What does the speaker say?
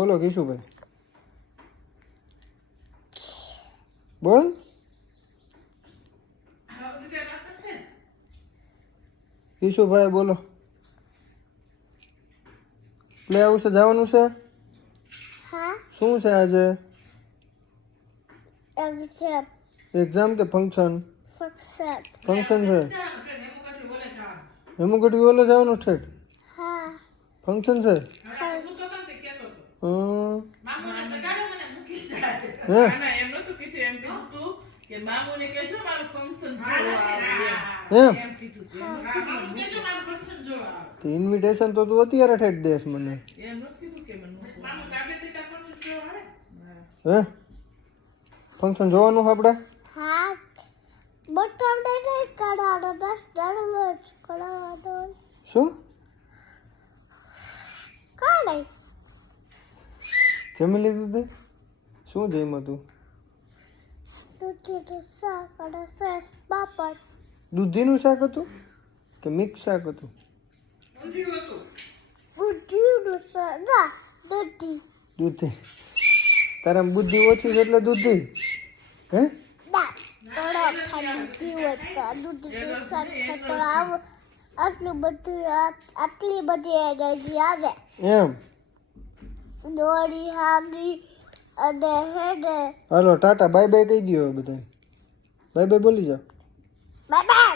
બોલો કિશુભાઈ બોલ કિશુભાઈ બોલો પ્લે હાઉસે જવાનું છે હા શું છે આજે એક્ઝેપ એક્ઝામ કે ફંક્શન ફક્સેટ ફંક્શન છે હેમુગઢી ઓલે જવાનું ઠેઠ હા ફંક્શન છે ઇન્વિટેશન તો તું અત્યારે ઠેઠ દેશ મને. કીધું. એમ નહોતું કીધું કે મને મૂકવું. હે? ફંક્શન જોવાનું છે આપણે? હા. બટાટે નહીં કરાડો દસ દરરોજ કરાડો શું? કાલે જમી લીધું તે? શું જમ્યું તું દૂધી તો શાક અને સેસ પાપડ. દૂધીનું શાક હતું કે મિક્સ શાક હતું? બુદ્ધિનું શાક ના દૂધી. દૂધી. તારા બુદ્ધિ ઓછી છે એટલે દૂધી? હે? દૂધીનું આટલું બધું આ- આટલી બધી એનર્જી આવે. એમ? દોડી હેડે હાલો ટાટા બાય બાય કહી દો બધા બાય બાય બોલી જાઓ. Bye bye